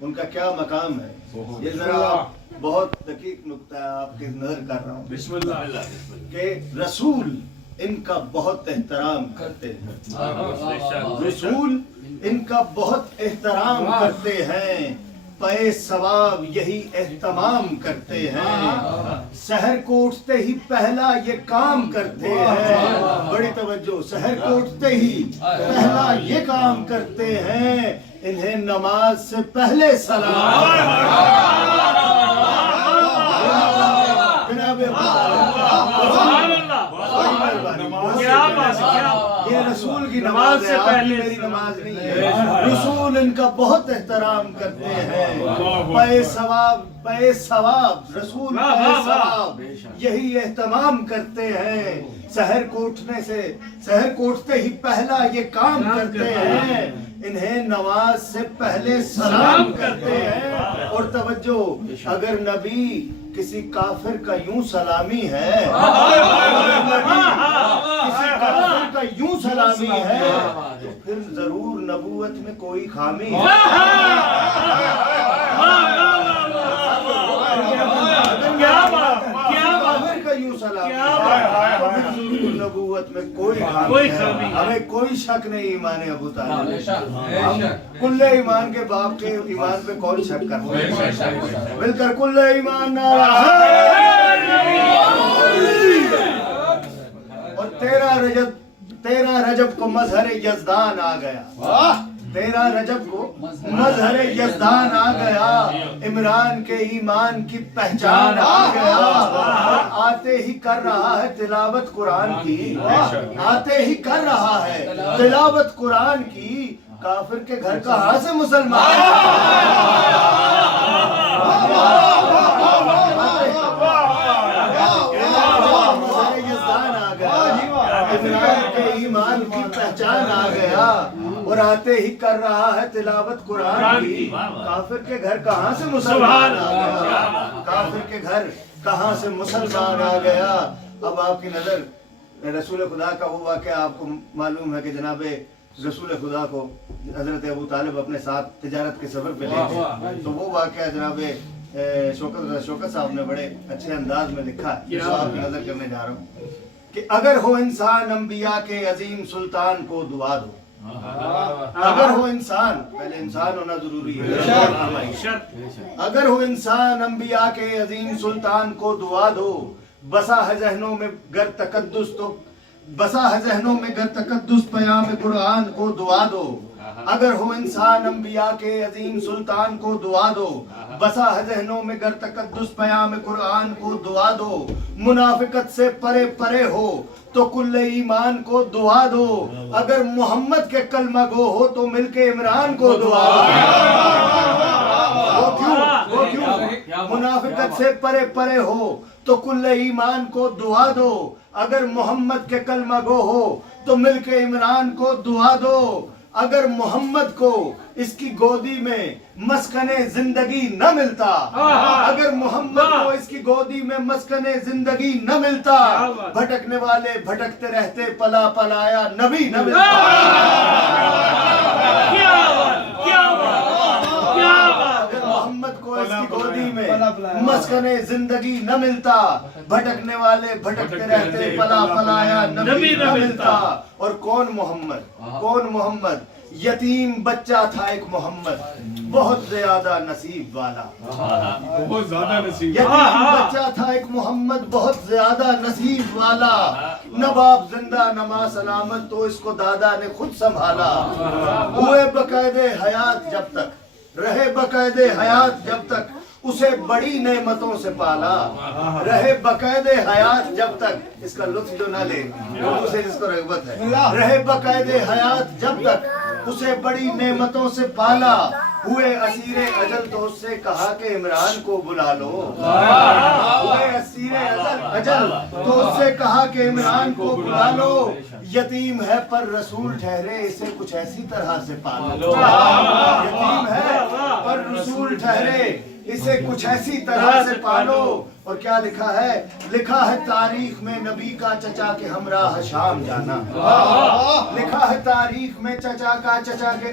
ان کا کیا مقام ہے، یہ ذرا بہت دقیق نقطہ ہے آپ کی نظر کر رہا ہوں بسم اللہ کہ رسول ان کا بہت احترام کرتے ہیں، رسول ان کا بہت احترام کرتے ہیں، پے ثواب یہی اہتمام کرتے ہیں، سحر کو اٹھتے ہی پہلا یہ کام کرتے ہیں، بڑی توجہ، سحر کو اٹھتے ہی پہلا یہ کام کرتے ہیں، انہیں نماز سے پہلے سلام یہ رسول کی نماز ہے، آپ کی میری نماز نہیں ہے، رسول ان کا بہت احترام کرتے ہیں، پے ثواب رسول پے ثواب یہی اہتمام کرتے ہیں، سحر کو اٹھتے ہی پہلا یہ کام کرتے ہیں، انہیں نماز سے پہلے سلام کرتے ہیں، اور توجہ، اگر نبی کسی کافر کا یوں سلامی ہے، کسی کافر کا یوں سلامی ہے تو پھر ضرور نبوت میں کوئی خامی ہے، کافر کا یوں سلامی ہے تو پھر ضرور نبوت میں کوئی خامی ہے، ہمیں کوئی شک نہیں ایمان ابو طالب، ہم کل ایمان کے باپ کے ایمان پہ کون شک کرتے ہیں، مل کر کل ایمان نعرہ، اور 13 رجب کو مظہر یزدان آ گیا، 13 رجب کو مظہر یزدان آ گیا، عمران کے ایمان کی پہچان آ گیا، آتے ہی کر رہا ہے تلاوت قرآن کی، آتے ہی کر رہا ہے تلاوت قرآن کی، کافر کے گھر کہاں سے مسلمان، عمران کے ایمان کی پہچان آ گیا، اور آتے ہی کر رہا ہے تلاوت قرآن کی، کافر کے گھر کہاں سے مسلمان آ گیا، کافر کے گھر کہاں سے مسلمان آ گیا۔ اب آپ کی نظر رسول خدا کا وہ واقعہ، آپ کو معلوم ہے کہ جناب رسول خدا کو حضرت ابو طالب اپنے ساتھ تجارت کے سفر پہ لے گئے، تو وہ واقعہ جناب شوکت صاحب نے بڑے اچھے انداز میں لکھا ہے، جو آپ کی نظر کرنے جا رہا ہوں کہ اگر ہو انسان انبیاء کے عظیم سلطان کو دعا دو، اگر ہو انسان، پہلے انسان ہونا ضروری ہے، اگر ہو انسان انبیاء کے عظیم سلطان کو دعا دو، بسا ہے ذہنوں میں گر تقدس پیام قرآن کو دعا دو، اگر ہو انسان انبیاء کے عظیم سلطان کو دعا دو، بسا ہے ذہنوں میں گر تقدس پیام قرآن کو دعا دو، منافقت سے پرے پرے ہو تو کل ایمان کو دعا دو، اگر محمد کے کلمہ گو ہو تو مل کے عمران کو دعا دو، وہ کیوں منافقت سے پرے پرے ہو تو کل ایمان کو دعا دو، اگر محمد کے کلمہ گو ہو تو مل کے عمران کو دعا دو، اگر محمد کو اس کی گودی میں مسکن زندگی نہ ملتا، اگر محمد کو اس کی گودی میں مسکن زندگی نہ ملتا، بھٹکنے والے بھٹکتے رہتے، پلا پلایا نبی نہ ملتا، اگر محمد کو اس کی گودی میں مسکن زندگی نہ ملتا، بھٹکنے والے بھٹکتے رہتے، پلا پلایا نبی نہ ملتا، اور کون محمد، یتیم بچہ تھا ایک محمد، بہت زیادہ نصیب والا، یتیم بچہ تھا ایک محمد، بہت زیادہ نصیب والا، نہ باپ زندہ نہ ماں سلامت تو اس کو دادا نے خود سنبھالا، ہوئے بقید حیات جب تک، رہے بقید حیات جب تک، اسے بڑی نعمتوں سے پالا، رہے بقید حیات جب تک، اس کا لطف جو نہ لے اسے جس کو رغبت ہے، رہے بقید حیات جب تک اسے بڑی نعمتوں سے پالا، ہوئے اسیر اجل تو اس سے کہا کہ عمران کو بلا لو، ہوئے اسیر اجل تو اس سے کہا کہ عمران کو بلا لو، یتیم ہے پر رسول ٹھہرے اسے کچھ ایسی طرح سے پالو، یتیم ہے پر رسول ٹھہرے اسے کچھ ایسی طرح سے پالو، اور کیا لکھا ہے تاریخ میں نبی کا چچا کے ہمراہ شام جانا، لکھا ہے تاریخ میں چچا کے